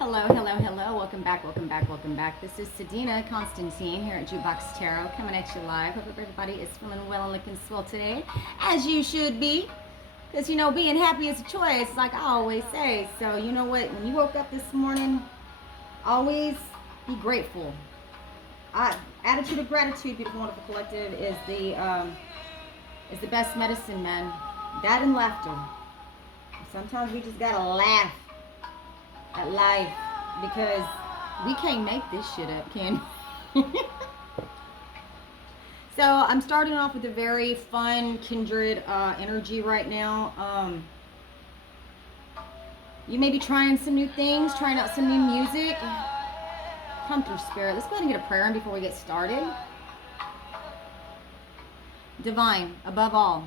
Hello, hello, hello. Welcome back, welcome back, welcome back. This is Sadina Constantine here at Jukebox Tarot, coming at you live. Hope everybody is feeling well and looking swell today, as you should be. Because, you know, being happy is a choice, like I always say. So, you know what? When you woke up this morning, always be grateful. Attitude of gratitude, beautiful, wonderful collective, is the best medicine, man. That and laughter. Sometimes we just gotta laugh at life because we can't make this shit up, can we? So I'm starting off with a very fun kindred energy right now. You may be trying some new things, trying out some new music. Come through, Spirit. Let's go ahead and get a prayer in before we get started. Divine, above all,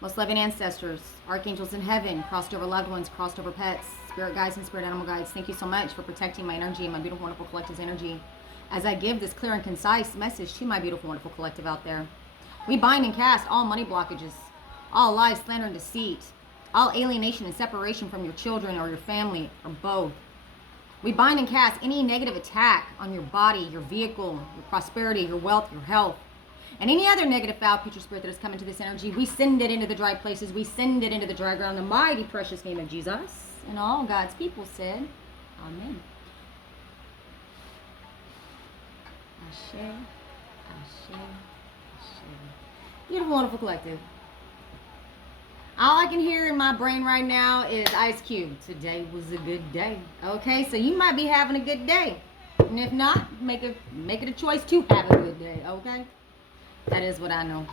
most loving ancestors, archangels in heaven, crossed over loved ones, crossed over pets, spirit guides and spirit animal guides, thank you so much for protecting my energy and my beautiful, wonderful collective's energy as I give this clear and concise message to my beautiful, wonderful collective out there. We bind and cast all money blockages, all lies, slander, and deceit, all alienation and separation from your children or your family or both. We bind and cast any negative attack on your body, your vehicle, your prosperity, your wealth, your health, and any other negative foul future spirit that has come into this energy. We send it into the dry places. We send it into the dry ground in the mighty precious name of Jesus. And all God's people said, Amen. Ashe, Ashe, Ashe. Beautiful, wonderful collective. All I can hear in my brain right now is Ice Cube. Today was a good day. Okay, so you might be having a good day. And if not, make it a choice to have a good day, okay? That is what I know.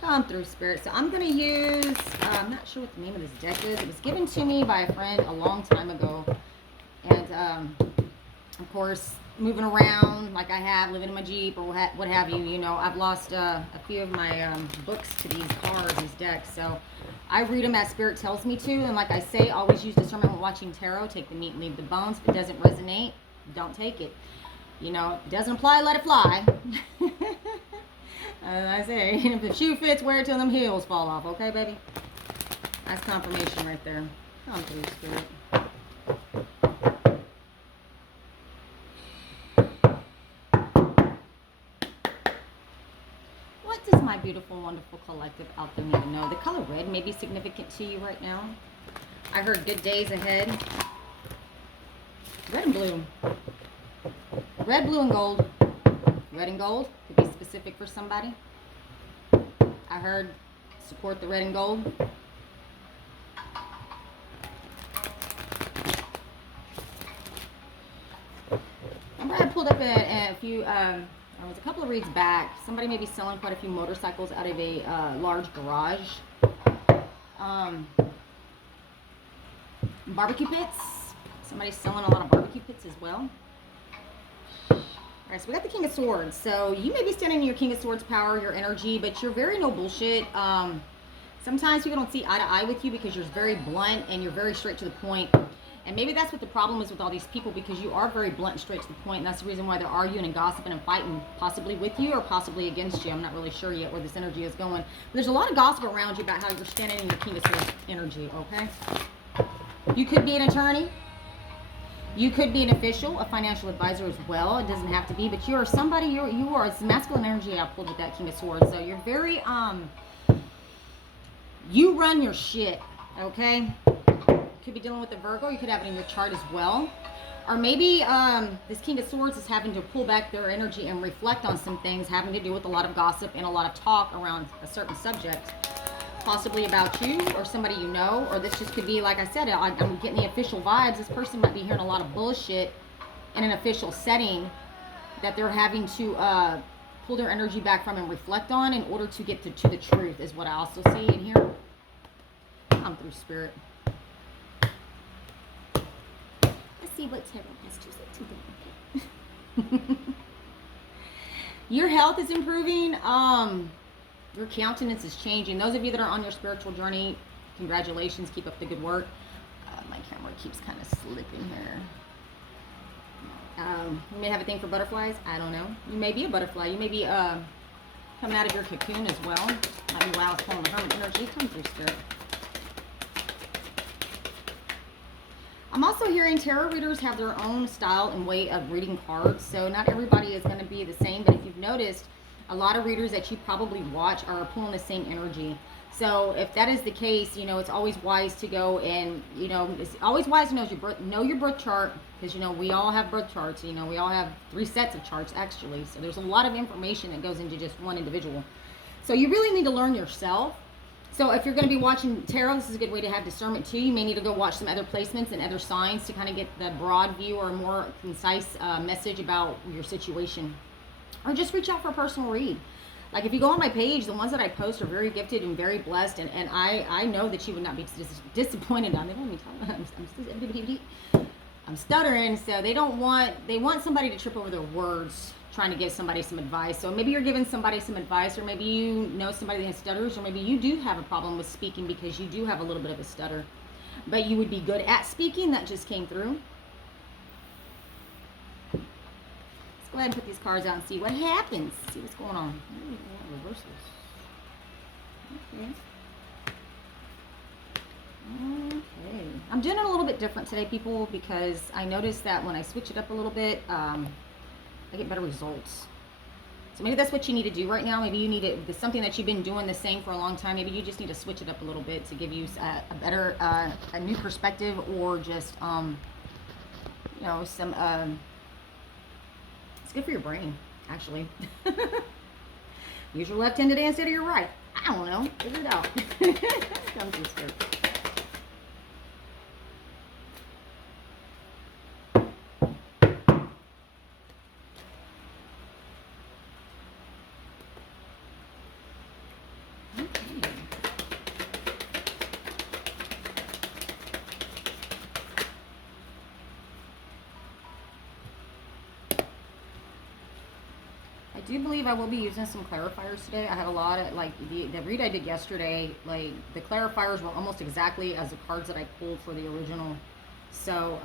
Come through, Spirit. So I'm going to use, I'm not sure what the name of this deck is. It was given to me by a friend a long time ago. And, of course, moving around like I have, living in my Jeep or what have you, you know, I've lost a few of my books to these cards, these decks. So I read them as Spirit tells me to. And like I say, always use discernment when watching tarot. Take the meat and leave the bones. If it doesn't resonate, don't take it. You know, if it doesn't apply, let it fly. As I say, if the shoe fits, wear it till them heels fall off. Okay, baby? That's confirmation right there. Come through, Spirit. What does my beautiful, wonderful collective out there need to know? The color red may be significant to you right now. I heard good days ahead. Red and blue. Red, blue, and gold. Red and gold could be specific for somebody. I heard support the red and gold. Remember I pulled up a few, it was a couple of reads back. Somebody may be selling quite a few motorcycles out of a large garage. Barbecue pits. Somebody's selling a lot of barbecue pits as well. Alright, so we got the King of Swords. So you may be standing in your King of Swords power, your energy, but you're very no bullshit. Sometimes people don't see eye to eye with you because you're very blunt and you're very straight to the point. And maybe that's what the problem is with all these people, because you are very blunt and straight to the point. And that's the reason why they're arguing and gossiping and fighting, possibly with you or possibly against you. I'm not really sure yet where this energy is going. But there's a lot of gossip around you about how you're standing in your King of Swords energy, okay? You could be an attorney. You could be an official, a financial advisor as well. It doesn't have to be, but you are somebody, you are, it's masculine energy I pulled with that King of Swords. So you're very, you run your shit, okay? Could be dealing with a Virgo. You could have it in your chart as well. Or maybe this King of Swords is having to pull back their energy and reflect on some things having to do with a lot of gossip and a lot of talk around a certain subject. Possibly about you or somebody you know, or this just could be, like I said, I'm getting the official vibes. This person might be hearing a lot of bullshit in an official setting that they're having to pull their energy back from and reflect on in order to get to the truth, is what I also see in here. Come through, Spirit. Let's see what tarot has to say today. Your health is improving. Your countenance is changing. Those of you that are on your spiritual journey, congratulations. Keep up the good work. My camera keeps kind of slipping here. You may have a thing for butterflies. I don't know. You may be a butterfly. You may be coming out of your cocoon as well. Might be while it's pulling the hermit energy. Come through, Spirit. I'm also hearing tarot readers have their own style and way of reading cards. So not everybody is going to be the same. But if you've noticed, a lot of readers that you probably watch are pulling the same energy. So if that is the case, you know, it's always wise to go and, you know, it's always wise to know your birth chart, because, you know, we all have birth charts. You know, we all have 3 sets of charts, actually. So there's a lot of information that goes into just one individual. So you really need to learn yourself. So if you're going to be watching tarot, this is a good way to have discernment too. You may need to go watch some other placements and other signs to kind of get the broad view or more concise message about your situation. Or just reach out for a personal read. Like if you go on my page, the ones that I post are very gifted and very blessed, and I know that you would not be disappointed on them. I'm stuttering, so they want somebody to trip over their words trying to give somebody some advice. So maybe you're giving somebody some advice, or maybe you know somebody that stutters, or maybe you do have a problem with speaking because you do have a little bit of a stutter, but you would be good at speaking. That just came through. Let's go ahead and put these cards out and see what happens. See what's going on. Ooh, reversals. Okay. Okay. I'm doing it a little bit different today, people, because I noticed that when I switch it up a little bit, I get better results. So maybe that's what you need to do right now. Maybe you need it. It's something that you've been doing the same for a long time. Maybe you just need to switch it up a little bit to give you a better, a new perspective, or just, you know, some. It's good for your brain, actually. Use your left-handed instead of your right. I don't know. Figure it out. Comes from spirit. I do believe I will be using some clarifiers today. I had a lot of, like, the read I did yesterday, like, the clarifiers were almost exactly as the cards that I pulled for the original. So,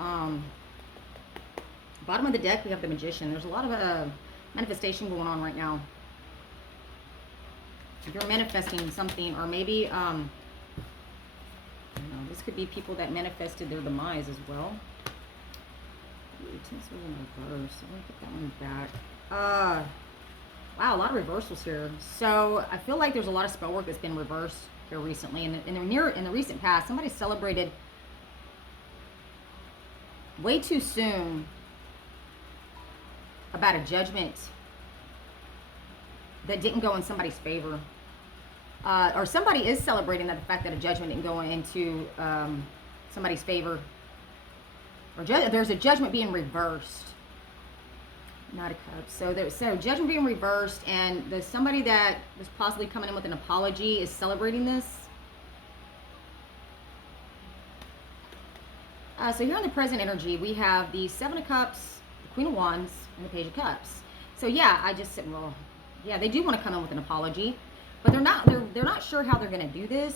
bottom of the deck, we have the Magician. There's a lot of manifestation going on right now. You're manifesting something, or maybe, I don't know, this could be people that manifested their demise as well. Ooh, Tinsel in reverse. I'm going to put that one back. Wow, a lot of reversals here. So I feel like there's a lot of spell work that's been reversed here recently. In the recent past, somebody celebrated way too soon about a judgment that didn't go in somebody's favor. Or somebody is celebrating the fact that a judgment didn't go into somebody's favor. Or there's a judgment being reversed. Not a cup. So there's judgment being reversed, and there's somebody that was possibly coming in with an apology is celebrating this. So here on the present energy, we have the 7 of Cups, the Queen of Wands, and the Page of Cups. So yeah, I just said, well, yeah, they do want to come in with an apology, but they're not sure how they're going to do this.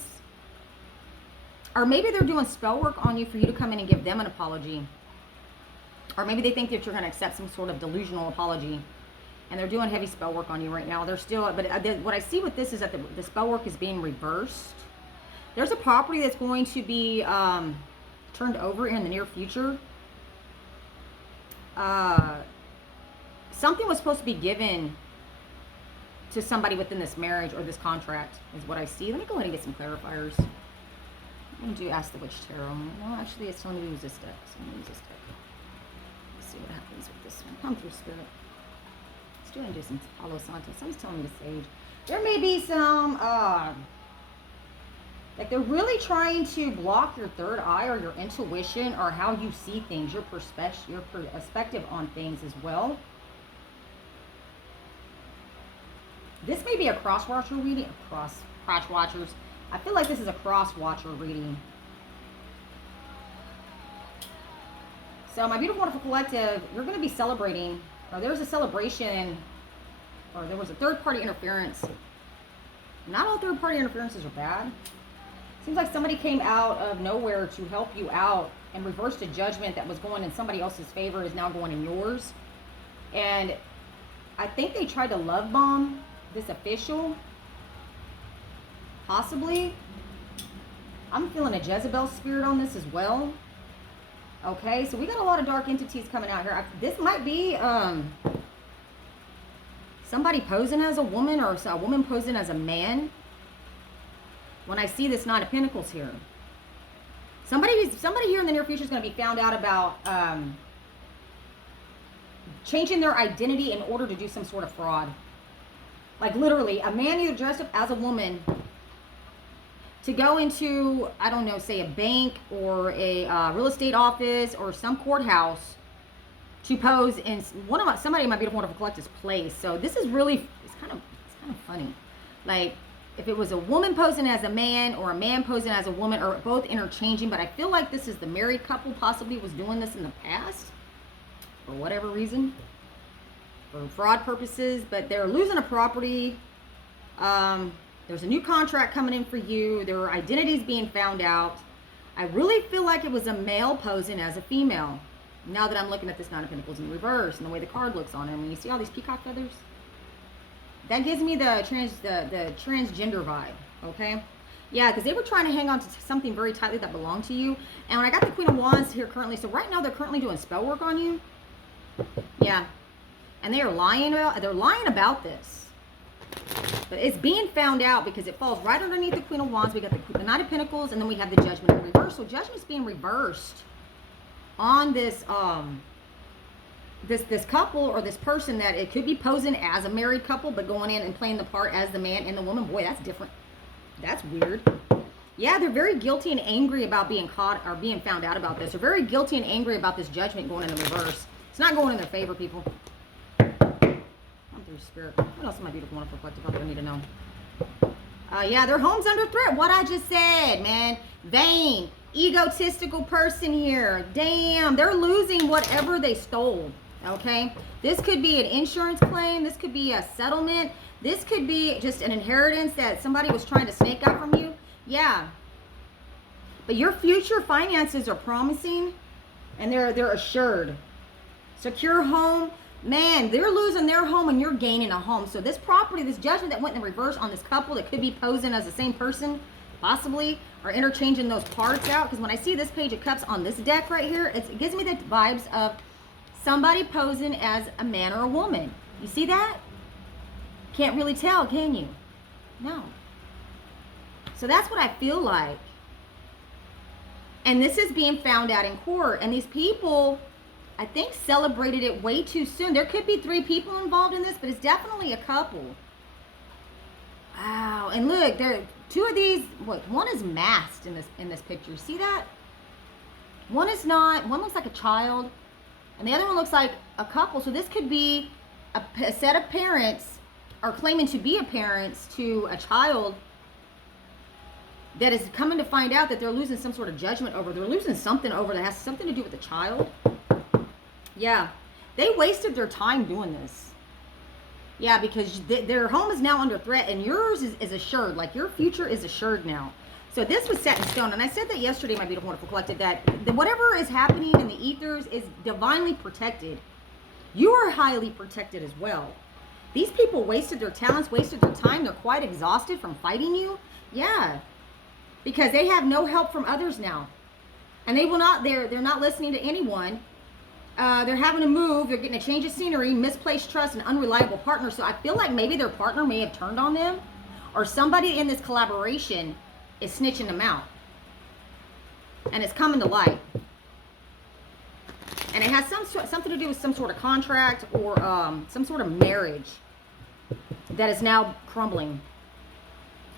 Or maybe they're doing spell work on you for you to come in and give them an apology. Or maybe they think that you're going to accept some sort of delusional apology. And they're doing heavy spell work on you right now. They're still, but what I see with this is that the spell work is being reversed. There's a property that's going to be turned over in the near future. Something was supposed to be given to somebody within this marriage or this contract is what I see. Let me go ahead and get some clarifiers. I'm going to do Ask the Witch Tarot. No, actually, it's telling me to use this deck. So I'm going to use this deck. See what happens with this one. Come through, Spirit. Let's go ahead and do some Palo Santo. Someone's telling me to sage. There may be some, like they're really trying to block your third eye or your intuition or how you see things, your perspective on things as well. This may be a cross-watcher reading. Cross-watchers. I feel like this is a cross-watcher reading. So my beautiful, wonderful collective, you're going to be celebrating, or there's a celebration, or there was a third-party interference. Not all third-party interferences are bad. Seems like somebody came out of nowhere to help you out and reversed a judgment that was going in somebody else's favor is now going in yours. And I think they tried to love bomb this official. Possibly. I'm feeling a Jezebel spirit on this as well. Okay, so we got a lot of dark entities coming out here. This might be somebody posing as a woman or a woman posing as a man. When I see this Knight of Pentacles here, somebody here in the near future is going to be found out about changing their identity in order to do some sort of fraud. Like literally, a man either dressed up as a woman to go into, I don't know, say a bank or a real estate office or some courthouse to pose in somebody in my beautiful wonderful collective's place. So this is really, it's kind of funny. Like if it was a woman posing as a man or a man posing as a woman, or both interchanging, but I feel like this is the married couple possibly was doing this in the past for whatever reason, for fraud purposes, but they're losing a property. There's a new contract coming in for you. Their identity's being found out. I really feel like it was a male posing as a female. Now that I'm looking at this Nine of Pentacles in reverse and the way the card looks on him, when you see all these peacock feathers, that gives me the transgender vibe, okay? Yeah, because they were trying to hang on to something very tightly that belonged to you. And when I got the Queen of Wands here currently, so right now they're currently doing spell work on you. Yeah. And they are lying about this. But it's being found out because it falls right underneath the Queen of Wands. We got the Knight of Pentacles, and then we have the Judgment in reverse. So Judgment's being reversed on this this couple or this person that it could be posing as a married couple, but going in and playing the part as the man and the woman. Boy, that's different. That's weird. Yeah, they're very guilty and angry about being caught or being found out about this. They're very guilty and angry about this Judgment going in the reverse. It's not going in their favor, people. Through spirit. What else am I beautiful wonderful collective I need to know? Yeah, their home's under threat. What I just said, man. Vain, egotistical person here. Damn, they're losing whatever they stole. Okay? This could be an insurance claim. This could be a settlement. This could be just an inheritance that somebody was trying to snake out from you. Yeah. But your future finances are promising and they're assured. Secure home. Man, they're losing their home and you're gaining a home. So this property, this Judgment that went in reverse on this couple that could be posing as the same person, possibly, or interchanging those parts out. Because when I see this Page of Cups on this deck right here, it gives me the vibes of somebody posing as a man or a woman. You see that? Can't really tell, can you? No. So that's what I feel like. And this is being found out in court. And these people, I think, celebrated it way too soon. There could be 3 people involved in this, but it's definitely a couple. Wow. And look, there 2 of these, one is masked in this picture. See that? One is not. One looks like a child, and the other one looks like a couple. So this could be a set of parents are claiming to be a parents to a child that is coming to find out that they're losing some sort of judgment over. They're losing something over that has something to do with the child. Yeah, they wasted their time doing this. Yeah, because their home is now under threat and yours is assured. Like your future is assured now. So this was set in stone. And I said that yesterday, my beautiful, wonderful collective, that whatever is happening in the ethers is divinely protected. You are highly protected as well. These people wasted their talents, wasted their time. They're quite exhausted from fighting you. Yeah, because they have no help from others now. And they will not, they're not listening to anyone. They're having to move. They're getting a change of scenery, misplaced trust, and unreliable partner. So I feel like maybe their partner may have turned on them, or somebody in this collaboration is snitching them out. And it's coming to light. And it has something to do with some sort of contract or some sort of marriage that is now crumbling.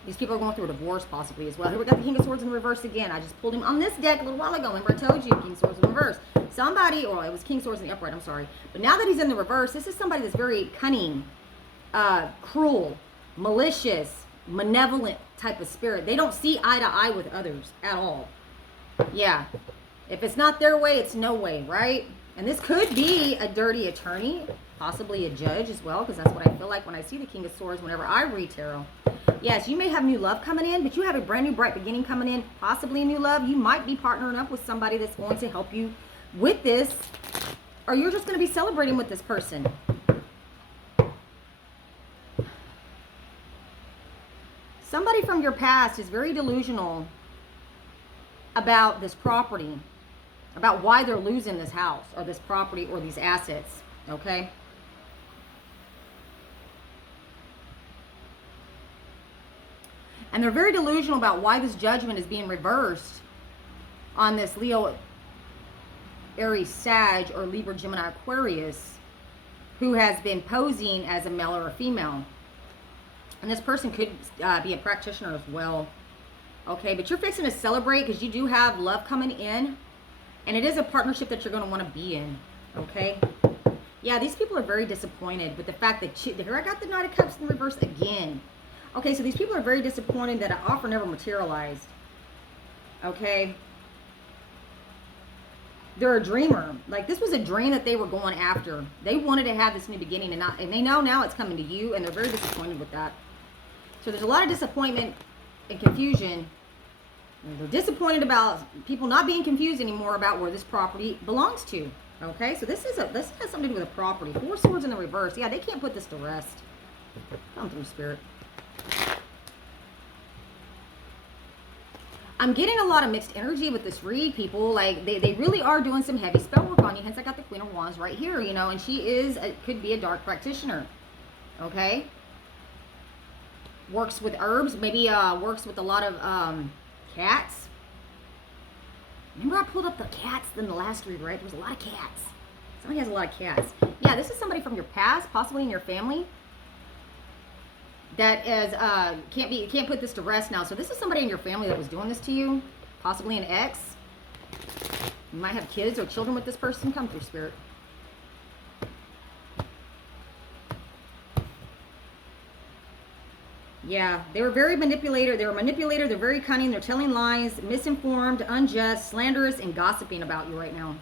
These people are going through a divorce possibly as well. Here we got the King of Swords in reverse again. I just pulled him on this deck a little while ago. Remember I told you, King of Swords in reverse. Somebody, or it was King of Swords in the upright, I'm sorry. But now that he's in the reverse, this is somebody that's very cunning, cruel, malicious, malevolent type of spirit. They don't see eye to eye with others at all. Yeah. If it's not their way, it's no way, right? And this could be a dirty attorney, possibly a judge as well, because that's what I feel like when I see the King of Swords whenever I read tarot. Yes, you may have new love coming in, but you have a brand new bright beginning coming in, possibly a new love. You might be partnering up with somebody that's going to help you with this, or you're just going to be celebrating with this person. Somebody from your past is very delusional about this property. about why they're losing this house or this property or these assets, okay? And they're very delusional about why this judgment is being reversed on this Leo, Aries, Sag, or Libra, Gemini, Aquarius, who has been posing as a male or a female. And this person could be a practitioner as well. Okay, but you're fixing to celebrate because you do have love coming in. And it is a partnership that you're going to want to be in. Okay? Yeah, these people are very disappointed with the fact that here I got the Knight of Cups in reverse again. Okay, so these people are very disappointed that an offer never materialized. Okay? They're a dreamer. Like, this was a dream that they were going after. They wanted to have this new beginning, and they know now it's coming to you, and they're very disappointed with that. So there's a lot of disappointment and confusion. And they're disappointed about people not being confused anymore about where this property belongs to. Okay, so this has something to do with a property. 4 swords in the reverse. Yeah, they can't put this to rest. Come through, Spirit. I'm getting a lot of mixed energy with this read, people. Like, they really are doing some heavy spell work on you. Hence, I got the Queen of Wands right here, you know, and she could be a dark practitioner. Okay? Works with herbs. Maybe works with a lot of cats. Remember I pulled up the cats in the last read, right? There's a lot of cats. Somebody has a lot of cats. Yeah, this is somebody from your past, possibly in your family, that is can't put this to rest now. So this is somebody in your family that was doing this to you, possibly an ex. You might have kids or children with this person. Come through, Spirit. Yeah, they were very manipulator. They're a manipulator. They're very cunning. They're telling lies, misinformed, unjust, slanderous, and gossiping about you right now.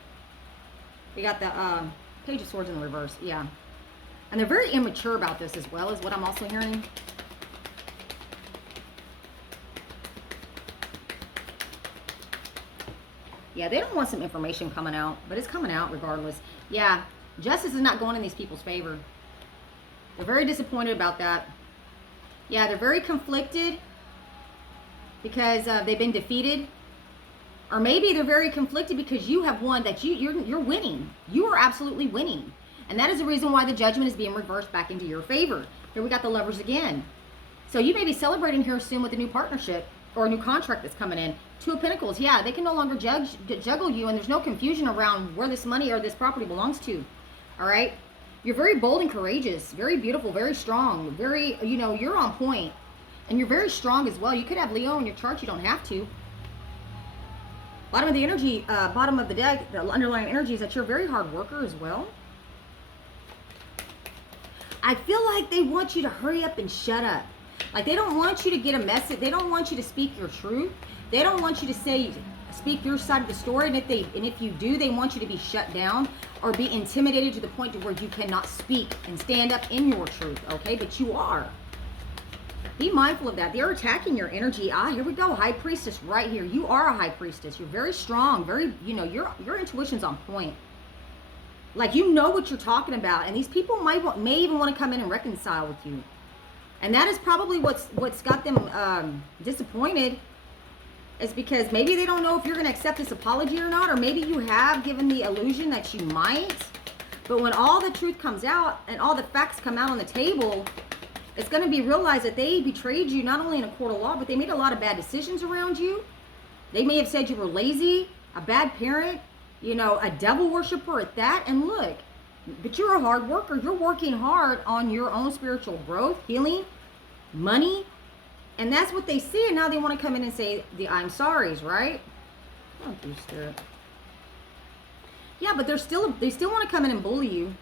We got the Page of Swords in the reverse. Yeah. And they're very immature about this as well, is what I'm also hearing. Yeah, they don't want some information coming out, but it's coming out regardless. Yeah, justice is not going in these people's favor. They're very disappointed about that. Yeah, they're very conflicted because they've been defeated. Or maybe they're very conflicted because you have won, that you're winning. You are absolutely winning. And that is the reason why the judgment is being reversed back into your favor. Here we got the Lovers again. So you may be celebrating here soon with a new partnership or a new contract that's coming in. 2 of Pentacles. Yeah, they can no longer juggle you, and there's no confusion around where this money or this property belongs to. All right? You're very bold and courageous, very beautiful, very strong, very, you know, you're on point. And you're very strong as well. You could have Leo in your chart. You don't have to. Bottom of the energy, bottom of the deck, the underlying energy is that you're a very hard worker as well. I feel like they want you to hurry up and shut up. Like, they don't want you to get a message. They don't want you to speak your truth. They don't want you to speak your side of the story. And if you do, they want you to be shut down or be intimidated to the point to where you cannot speak and stand up in your truth. Okay, but you are. Be mindful of that. They're attacking your energy. Here we go. High Priestess right here. You are a High Priestess. You're very strong. Very, you know, your intuition's on point. Like, you know what you're talking about. And these people may even want to come in and reconcile with you. And that is probably what's got them disappointed, is because maybe they don't know if you're going to accept this apology or not. Or maybe you have given the illusion that you might. But when all the truth comes out and all the facts come out on the table, it's going to be realized that they betrayed you not only in a court of law, but they made a lot of bad decisions around you. They may have said you were lazy, a bad parent, you know, a devil worshiper at that. And look, but you're a hard worker. You're working hard on your own spiritual growth, healing, money. And that's what they see. And now they want to come in and say the I'm sorry's, right? Come through, Spirit. Yeah, but they still want to come in and bully you.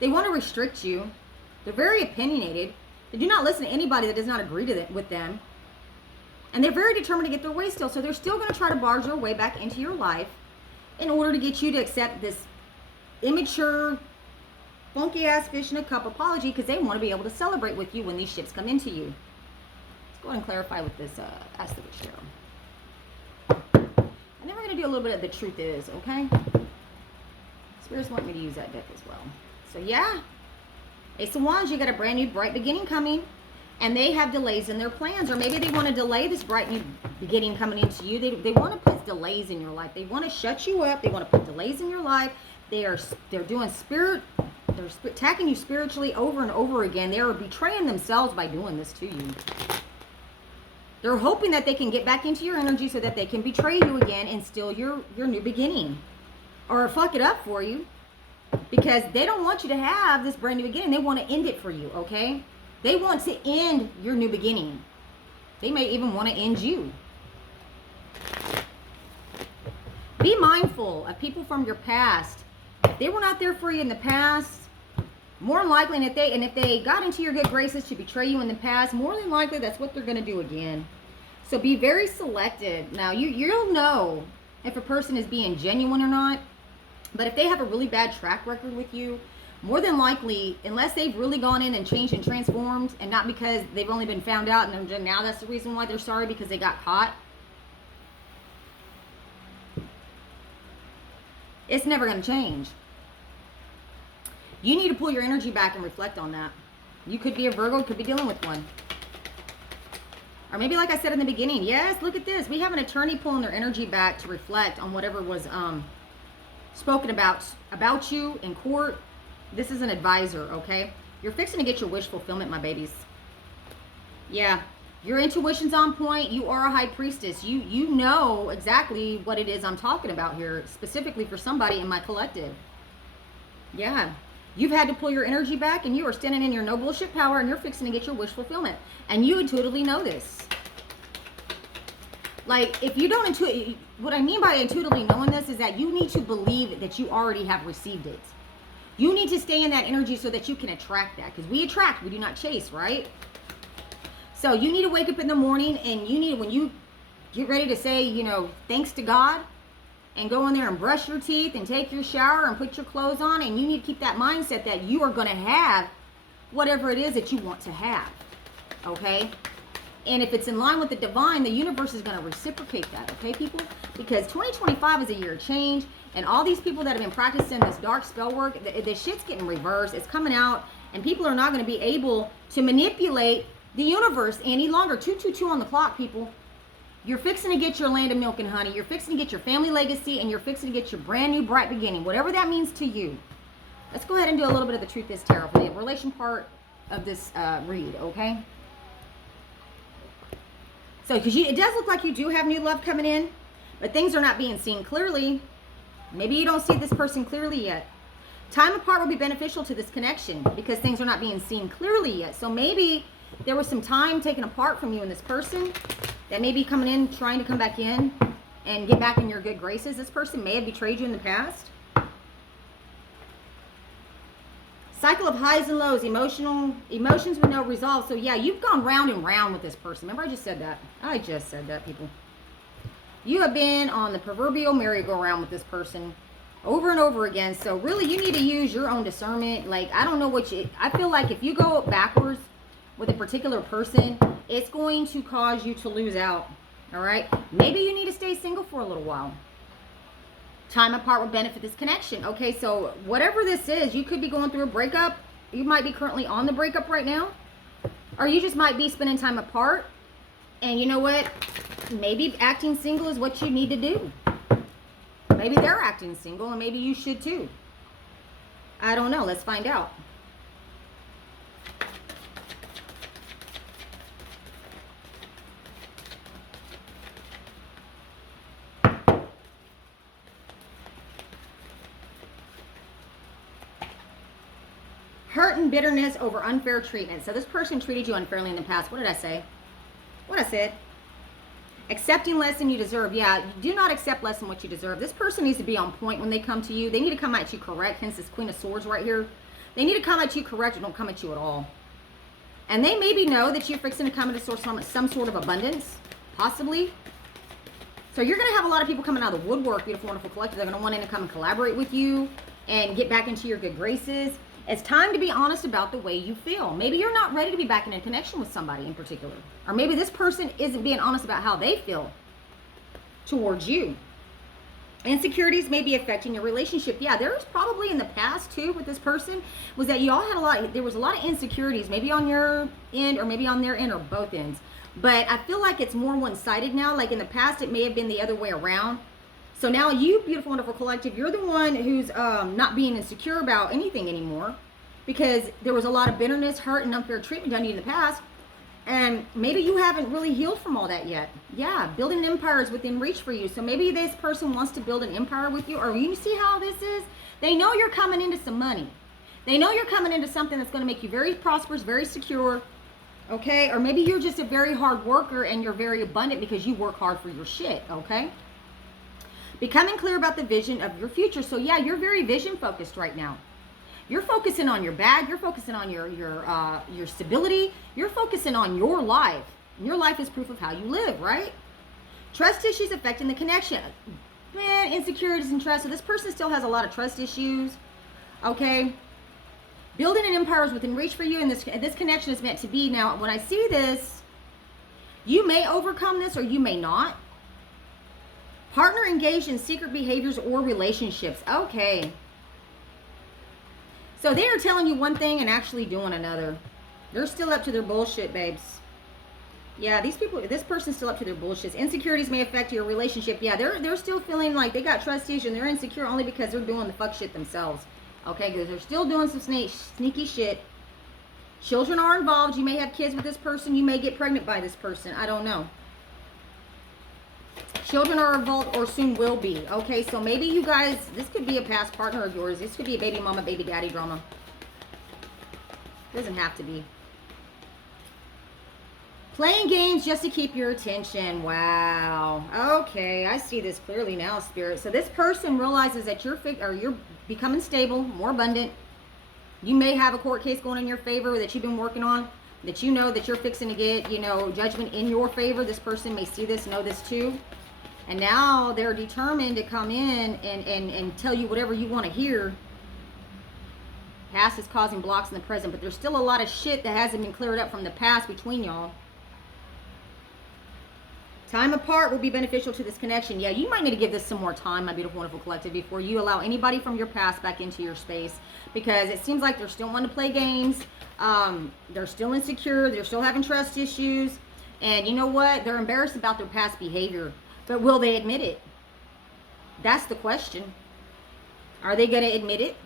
They want to restrict you. They're very opinionated. They do not listen to anybody that does not agree with them. And they're very determined to get their way still. So they're still going to try to barge their way back into your life in order to get you to accept this immature, funky-ass fish in a cup apology, because they want to be able to celebrate with you when these ships come into you. Let's go ahead and clarify with this Ask the Witch Tarot. And then we're going to do a little bit of the truth is, okay? Spirits want me to use that deck as well. So yeah. Ace of Wands, you got a brand new bright beginning coming. and they have delays in their plans, or maybe they want to delay this bright new beginning coming into you. They want to put delays in your life. They want to shut you up. They want to put delays in your life. They're doing they're attacking you spiritually over and over again. They are betraying themselves by doing this to you. They're hoping that they can get back into your energy so that they can betray you again and steal your new beginning, or fuck it up for you, because they don't want you to have this brand new beginning. They want to end it for you, okay? They want to end your new beginning. They may even want to end you. Be mindful of people from your past. If they were not there for you in the past, more than likely, and if they got into your good graces to betray you in the past, more than likely that's what they're going to do again. So be very selective. Now, you'll know if a person is being genuine or not. But if they have a really bad track record with you, more than likely, unless they've really gone in and changed and transformed, and not because they've only been found out and now that's the reason why they're sorry because they got caught, it's never going to change. You need to pull your energy back and reflect on that. You could be a Virgo, could be dealing with one. Or maybe like I said in the beginning, yes, look at this. We have an attorney pulling their energy back to reflect on whatever was spoken about you in court. This is an advisor, okay? You're fixing to get your wish fulfillment, my babies. Yeah, your intuition's on point. You are a high priestess. You know exactly what it is I'm talking about here, specifically for somebody in my collective. Yeah, you've had to pull your energy back, and you are standing in your no bullshit power, and you're fixing to get your wish fulfillment. And you intuitively know this. Like, if you don't what I mean by intuitively knowing this is that you need to believe that you already have received it. You need to stay in that energy so that you can attract that. Because we attract, we do not chase, right? So you need to wake up in the morning, and you need, when you get ready to say, you know, thanks to God, and go in there and brush your teeth and take your shower and put your clothes on, and you need to keep that mindset that you are going to have whatever it is that you want to have. Okay? And if it's in line with the divine, the universe is going to reciprocate that, okay, people? Because 2025 is a year of change, and all these people that have been practicing this dark spell work, the shit's getting reversed. It's coming out, and people are not going to be able to manipulate the universe any longer. 222 on the clock, people. You're fixing to get your land of milk and honey. You're fixing to get your family legacy, and you're fixing to get your brand new bright beginning, whatever that means to you. Let's go ahead and do a little bit of the Truth is Tarot for the relation part of this read, okay? So, because it does look like you do have new love coming in, but things are not being seen clearly. Maybe you don't see this person clearly yet. Time apart will be beneficial to this connection because things are not being seen clearly yet. So maybe there was some time taken apart from you and this person that may be coming in, trying to come back in and get back in your good graces. This person may have betrayed you in the past. Cycle of highs and lows, emotions with no resolve. So yeah, you've gone round and round with this person. Remember I just said that? I just said that, people. You have been on the proverbial merry-go-round with this person over and over again. So really you need to use your own discernment. Like, I don't know I feel like if you go backwards with a particular person, it's going to cause you to lose out. All right? Maybe you need to stay single for a little while. Time apart will benefit this connection. Okay, so whatever this is, you could be going through a breakup. You might be currently on the breakup right now. Or you just might be spending time apart. And you know what? Maybe acting single is what you need to do. Maybe they're acting single and maybe you should too. I don't know. Let's find out. Hurt and bitterness over unfair treatment. So this person treated you unfairly in the past. What did I say? What I said? Accepting less than you deserve. Yeah, do not accept less than what you deserve. This person needs to be on point when they come to you. They need to come at you correct. Hence this Queen of Swords right here. They need to come at you correct or don't come at you at all. And they maybe know that you're fixing to come into some sort of abundance. Possibly. So you're going to have a lot of people coming out of the woodwork, beautiful, wonderful collective. They're going to want to come and collaborate with you and get back into your good graces. It's time to be honest about the way you feel. Maybe you're not ready to be back in a connection with somebody in particular. Or maybe this person isn't being honest about how they feel towards you. Insecurities may be affecting your relationship. Yeah, there's probably in the past too with this person was that you all had there was a lot of insecurities, maybe on your end or maybe on their end or both ends. But I feel like it's more one-sided now. Like in the past, it may have been the other way around. So now you, beautiful, wonderful collective, you're the one who's not being insecure about anything anymore because there was a lot of bitterness, hurt, and unfair treatment done to you in the past. And maybe you haven't really healed from all that yet. Yeah, building an empire is within reach for you. So maybe this person wants to build an empire with you. Or you see how this is? They know you're coming into some money. They know you're coming into something that's going to make you very prosperous, very secure. Okay? Or maybe you're just a very hard worker and you're very abundant because you work hard for your shit. Okay? Becoming clear about the vision of your future. So yeah, you're very vision focused right now. You're focusing on your bag. You're focusing on your stability. You're focusing on your life. And your life is proof of how you live, right? Trust issues affecting the connection. Man, insecurities and trust. So this person still has a lot of trust issues. Okay. Building an empire is within reach for you, and this connection is meant to be. Now, when I see this, you may overcome this or you may not. Partner engaged in secret behaviors or relationships. Okay. So they are telling you one thing and actually doing another. They're still up to their bullshit, babes. Yeah, this person's still up to their bullshit. Insecurities may affect your relationship. Yeah, they're still feeling like they got trust issues and they're insecure only because they're doing the fuck shit themselves. Okay, because they're still doing some sneaky shit. Children are involved. You may have kids with this person. You may get pregnant by this person. I don't know. Children are involved or soon will be. Okay, so maybe you guys, this could be a past partner of yours. This could be a baby mama, baby daddy drama. Doesn't have to be. Playing games just to keep your attention. Wow. Okay, I see this clearly now, Spirit. So this person realizes that you're becoming stable, more abundant. You may have a court case going in your favor that you've been working on, that you know that you're fixing to get, judgment in your favor. This person may see this, know this too. And now they're determined to come in and tell you whatever you want to hear. Past is causing blocks in the present, but there's still a lot of shit that hasn't been cleared up from the past between y'all. Time apart will be beneficial to this connection. Yeah, you might need to give this some more time, my beautiful, wonderful collective, before you allow anybody from your past back into your space. Because it seems like they're still wanting to play games. They're still insecure. They're still having trust issues. And you know what? They're embarrassed about their past behavior. But will they admit it? That's the question. Are they going to admit it?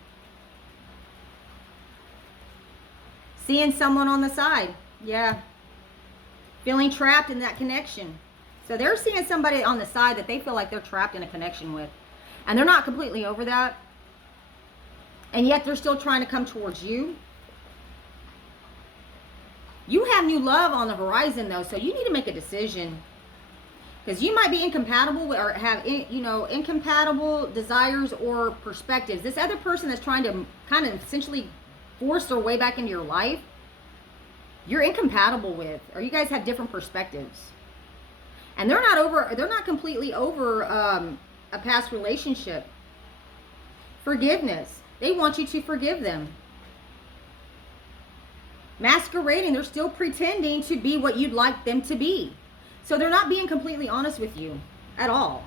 Seeing someone on the side. Yeah. Feeling trapped in that connection. So they're seeing somebody on the side that they feel like they're trapped in a connection with. And they're not completely over that. And yet they're still trying to come towards you. You have new love on the horizon though. So you need to make a decision. Because you might be incompatible or have, incompatible desires or perspectives. This other person that's trying to kind of essentially force their way back into your life, you're incompatible with, or you guys have different perspectives. And they're not completely over a past relationship. Forgiveness. They want you to forgive them. Masquerading. They're still pretending to be what you'd like them to be. So they're not being completely honest with you at all.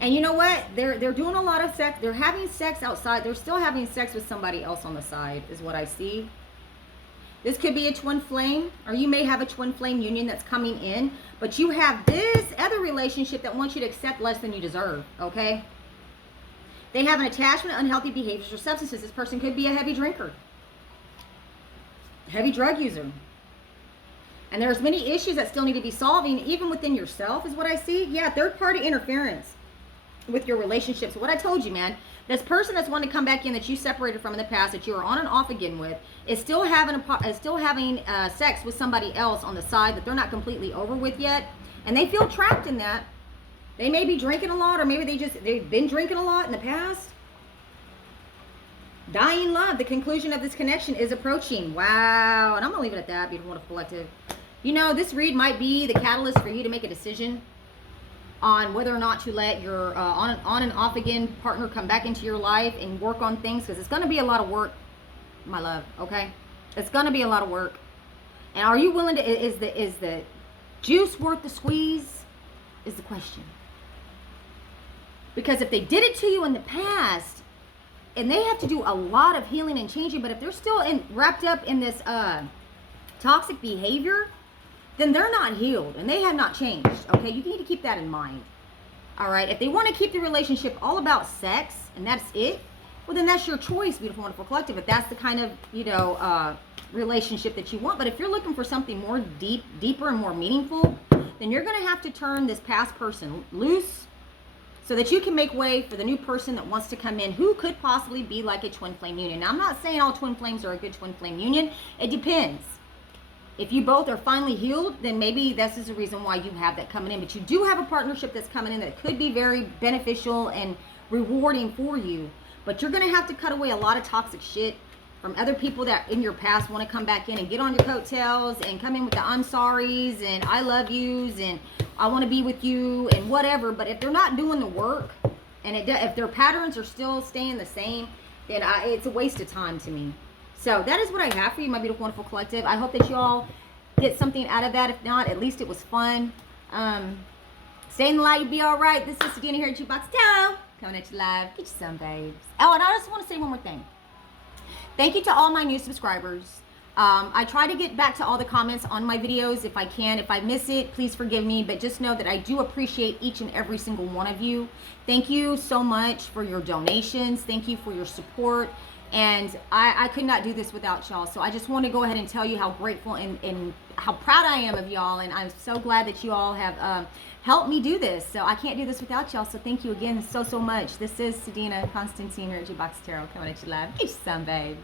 And you know what? They're doing a lot of sex. They're having sex outside. They're still having sex with somebody else on the side is what I see. This could be a twin flame, or you may have a twin flame union that's coming in. But you have this other relationship that wants you to accept less than you deserve, okay? They have an attachment to unhealthy behaviors or substances. This person could be a heavy drinker, heavy drug user. And there's many issues that still need to be solving, even within yourself, is what I see. Yeah, third-party interference with your relationships. What I told you, man, this person that's wanting to come back in that you separated from in the past, that you were on and off again with, is still having sex with somebody else on the side that they're not completely over with yet, and they feel trapped in that. They may be drinking a lot, or maybe they've been drinking a lot in the past. Dying love. The conclusion of this connection is approaching. Wow. And I'm gonna leave it at that, beautiful, wonderful collective. This read might be the catalyst for you to make a decision on whether or not to let your on and off again partner come back into your life and work on things, because it's going to be a lot of work, my love. Okay, it's going to be a lot of work. And are you willing to? Is the juice worth the squeeze? Is the question. Because if they did it to you in the past, and they have to do a lot of healing and changing, but if they're still wrapped up in this toxic behavior, then they're not healed and they have not changed. Okay, you need to keep that in mind. All right, if they want to keep the relationship all about sex and that's it, well, then that's your choice, beautiful, wonderful collective. If that's the kind of relationship that you want. But if you're looking for something more deeper and more meaningful, then you're going to have to turn this past person loose so that you can make way for the new person that wants to come in, who could possibly be like a twin flame union. Now, I'm not saying all twin flames are a good twin flame union. It depends. If you both are finally healed, then maybe this is the reason why you have that coming in. But you do have a partnership that's coming in that could be very beneficial and rewarding for you. But you're going to have to cut away a lot of toxic shit from other people that in your past want to come back in and get on your coattails and come in with the I'm sorries and I love yous and I want to be with you and whatever. But if they're not doing the work and if their patterns are still staying the same, then it's a waste of time to me. So that is what I have for you, my beautiful, wonderful collective. I hope that you all get something out of that. If not, at least it was fun. Stay in the light, you'll be all right. This is Sedina here at Jukebox Tarot. Coming at you live. Get you some, babes. Oh, and I just want to say one more thing. Thank you to all my new subscribers. I try to get back to all the comments on my videos if I can. If I miss it, please forgive me. But just know that I do appreciate each and every single one of you. Thank you so much for your donations. Thank you for your support. And I could not do this without y'all. So I just want to go ahead and tell you how grateful and how proud I am of y'all. And I'm so glad that you all have helped me do this. So I can't do this without y'all. So thank you again so much. This is Sedina Constantine here at Jukebox Tarot coming at you live. Get you some, babes.